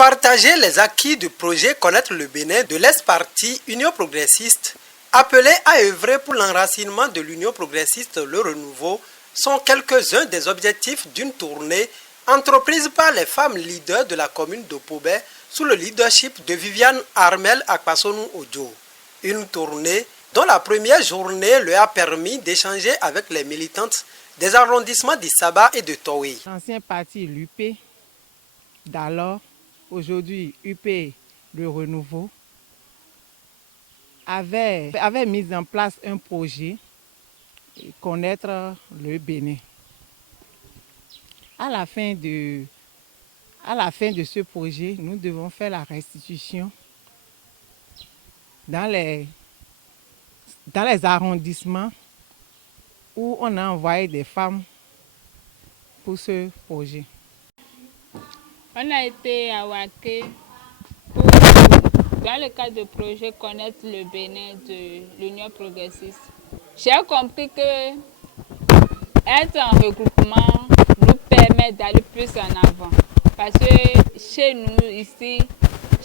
Partager les acquis du projet Connaître le Bénin de l'Est-Parti Union progressiste, appelé à œuvrer pour l'enracinement de l'Union progressiste Le Renouveau, sont quelques-uns des objectifs d'une tournée entreprise par les femmes leaders de la commune de Pobé sous le leadership de Viviane Armel Akpasonou Odjo. Une tournée dont la première journée lui a permis d'échanger avec les militantes des arrondissements d'Issaba et de Towi. L'ancien parti l'UP d'alors, aujourd'hui UP Le Renouveau, avait mis en place un projet Connaître le Bénin. À la fin de ce projet, nous devons faire la restitution dans les arrondissements où on a envoyé des femmes pour ce projet. On a été à Waké dans le cadre du projet Connaître le Bénin de l'Union progressiste. J'ai compris que être en regroupement nous permet d'aller plus en avant. Parce que chez nous, ici,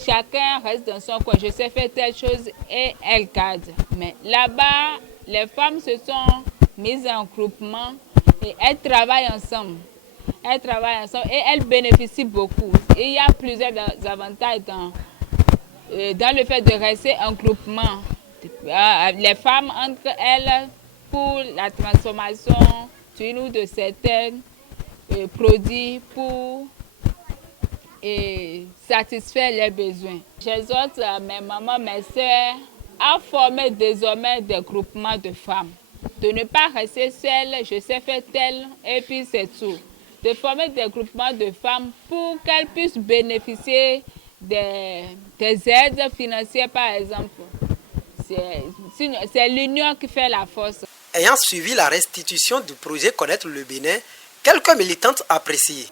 chacun reste dans son coin. Je sais faire telle chose et elle garde. Mais là-bas, les femmes se sont mises en groupement et elles travaillent ensemble. Elles travaillent ensemble et elles bénéficient beaucoup. Et il y a plusieurs avantages dans le fait de rester en groupement. Les femmes entre elles pour la transformation d'une ou de certains produits pour satisfaire les besoins. J'exhorte mes mamans, mes soeurs à former désormais des groupements de femmes. De ne pas rester seule, je sais faire tel et puis c'est tout. De former des groupements de femmes pour qu'elles puissent bénéficier des aides financières par exemple. C'est l'union qui fait la force. Ayant suivi la restitution du projet Connaître le Bénin, quelques militantes apprécient.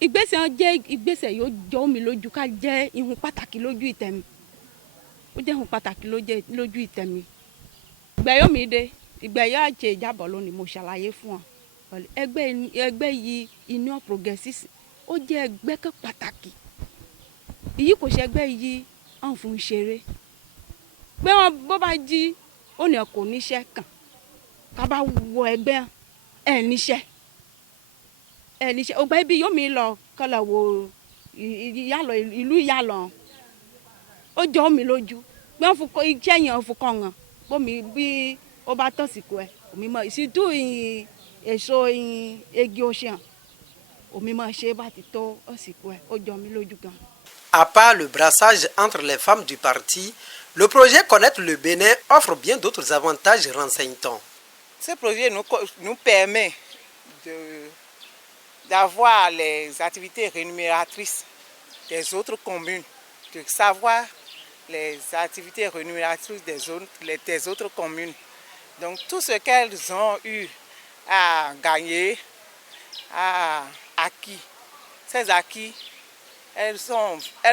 Ìgbésẹ̀ jẹ́ ìgbésẹ̀ yóò jọ mí lójú ká jẹ́ ihun pàtàkì lójú ìtẹ̀mí. Ó jẹ́ ihun pàtàkì lójú ìtẹ̀mí. Ìgbẹ̀yọ́ mi dé, ìgbẹ̀yọ́ àti ìjábọ̀ lónìí mo ṣàlàyé fún ọ. Ẹgbẹ́ yìí Union progressiste ó jẹ́ ẹgbẹ́ kan pàtàkì. Èyí kò ṣe ẹgbẹ́ yìí hàn fún ṣeré. Pé wọn bó bá jí ó ní kò níṣẹ́ kàn. Ká bá wọ ẹgbẹ́ ẹ̀ níṣẹ́. Ọgbà ibi yóò mi lọ kọlọ wo ìlú ìyálọ ó jọ mi lójú pé wọn fún iṣẹ́ yẹn fún kọngàn bómi bí ó bá tọ̀síkò ẹ̀ omi mọ̀ ìsìtú èso igi ocean omi mọ̀ ṣe bá ti tó ọ̀síkò ẹ̀ ó jọ mi lójú gan. À part le brassage entre les femmes du parti, le projet Connaître le Bénin offre bien d'autres avantages renseignants. Ce projet nous permet d'avoir les activités rémunératrices des autres communes, de savoir les activités rémunératrices des autres communes. Donc tout ce qu'elles ont eu à gagner, à acquis, ces acquis, elles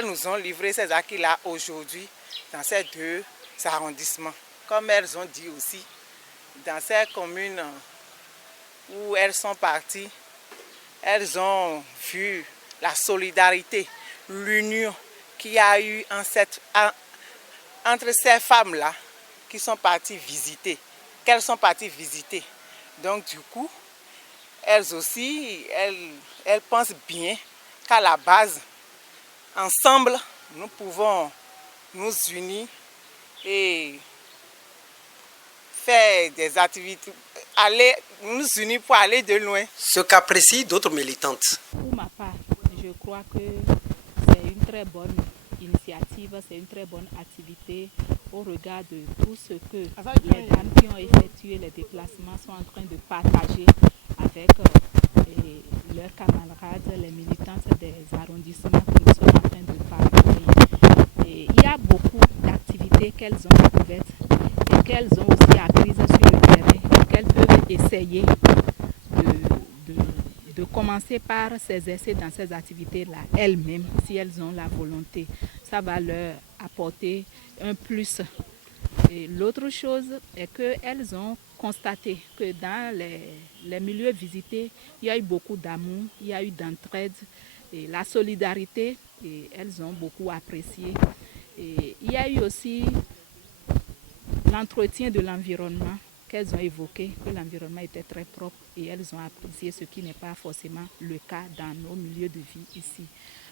nous ont livré ces acquis-là aujourd'hui dans ces deux arrondissements. Comme elles ont dit aussi, dans ces communes où elles sont parties, elles ont vu la solidarité, l'union qu'il y a eu entre ces femmes-là qui sont parties visiter, qu'elles sont parties visiter. Donc du coup, elles aussi, elles pensent bien qu'à la base, ensemble, nous pouvons nous unir et faire des activités, nous unir pour aller de loin. Ce qu'apprécient d'autres militantes. Pour ma part, je crois que c'est une très bonne initiative, c'est une très bonne activité au regard de tout ce que les dames qui ont effectué les déplacements sont en train de partager avec leurs camarades, les militantes des arrondissements que nous sommes en train de partager. Et il y a beaucoup d'activités qu'elles ont découvertes et qu'elles ont aussi apprises sur le terrain, qu'elles peuvent essayer de de commencer par s'exercer dans ces activités-là, elles-mêmes, si elles ont la volonté. Ça va leur apporter un plus. Et l'autre chose est qu'elles ont constaté que dans les milieux visités, il y a eu beaucoup d'amour, il y a eu d'entraide, et la solidarité, et elles ont beaucoup apprécié. Et il y a eu aussi l'entretien de l'environnement qu'elles ont évoqué, que l'environnement était très propre et elles ont apprécié, ce qui n'est pas forcément le cas dans nos milieux de vie ici.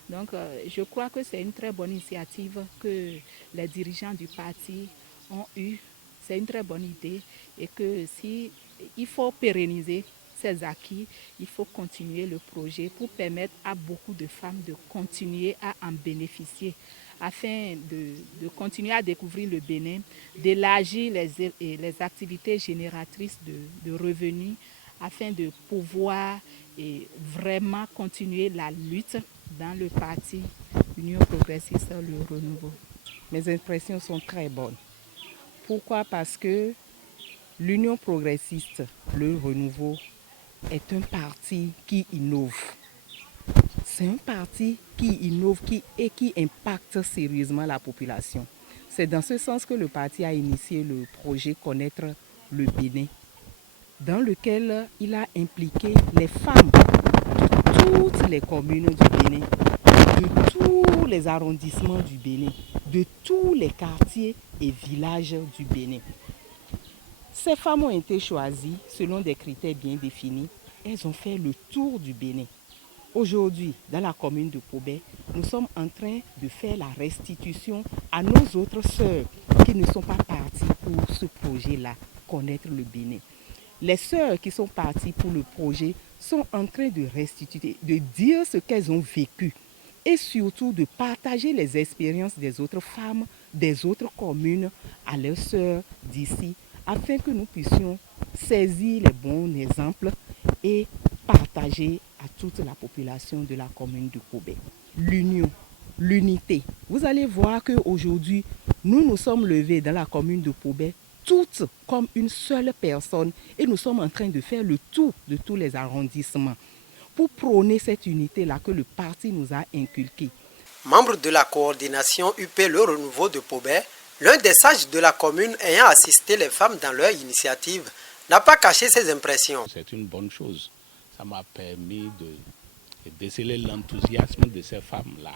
Donc je crois que c'est une très bonne initiative que les dirigeants du parti ont eue. C'est une très bonne idée et que si il faut pérenniser ces acquis, il faut continuer le projet pour permettre à beaucoup de femmes de continuer à en bénéficier, afin de continuer à découvrir le Bénin, d'élargir les activités génératrices de revenus, afin de pouvoir vraiment continuer la lutte dans le parti Union progressiste Le Renouveau. Mes impressions sont très bonnes. Pourquoi? Parce que l'Union progressiste Le Renouveau est un parti qui innove. C'est un parti qui innove et qui impacte sérieusement la population. C'est dans ce sens que le parti a initié le projet Connaître le Bénin, dans lequel il a impliqué les femmes de toutes les communes du Bénin, de tous les arrondissements du Bénin, de tous les quartiers et villages du Bénin. Ces femmes ont été choisies selon des critères bien définis. Elles ont fait le tour du Bénin. Aujourd'hui, dans la commune de Pobé, nous sommes en train de faire la restitution à nos autres sœurs qui ne sont pas parties pour ce projet-là, Connaître le Bénin. Les sœurs qui sont parties pour le projet sont en train de restituer, de dire ce qu'elles ont vécu et surtout de partager les expériences des autres femmes, des autres communes à leurs sœurs d'ici, afin que nous puissions saisir les bons exemples et partager à toute la population de la commune de Pobé. L'union, l'unité. Vous allez voir qu'aujourd'hui, nous sommes levés dans la commune de Pobé, toutes comme une seule personne, et nous sommes en train de faire le tour de tous les arrondissements pour prôner cette unité-là que le parti nous a inculquée. Membre de la coordination UP Le Renouveau de Pobé, l'un des sages de la commune ayant assisté les femmes dans leur initiative, n'a pas caché ses impressions. C'est une bonne chose. Ça m'a permis de déceler l'enthousiasme de ces femmes-là.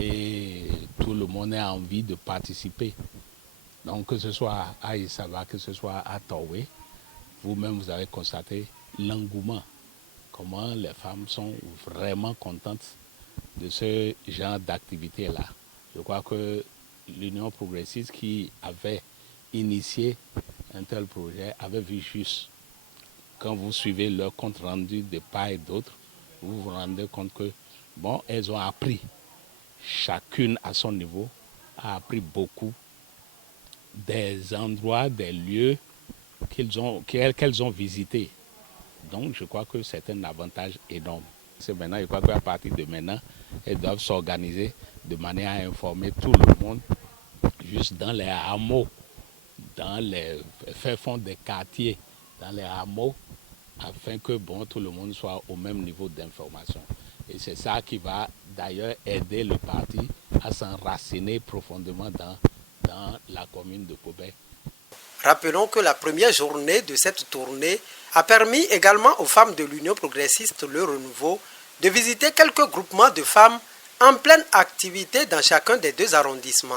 Et tout le monde a envie de participer. Donc que ce soit à Isaba, que ce soit à Tawé, vous-même vous avez constaté l'engouement. Comment les femmes sont vraiment contentes de ce genre d'activité-là. Je crois que l'Union progressiste qui avait initié un tel projet avait vu juste. Quand vous suivez leur compte rendu de part et d'autre, vous vous rendez compte que, bon, elles ont appris, chacune à son niveau, a appris beaucoup des endroits, des lieux qu'elles ont visités. Donc, je crois que c'est un avantage énorme. C'est maintenant, je crois qu'à partir de maintenant, elles doivent s'organiser de manière à informer tout le monde, juste dans les hameaux, dans les fonds des quartiers, dans les hameaux, afin que tout le monde soit au même niveau d'information. Et c'est ça qui va d'ailleurs aider le parti à s'enraciner profondément dans la commune de Pobé. Rappelons que la première journée de cette tournée a permis également aux femmes de l'Union progressiste Le Renouveau de visiter quelques groupements de femmes en pleine activité dans chacun des deux arrondissements.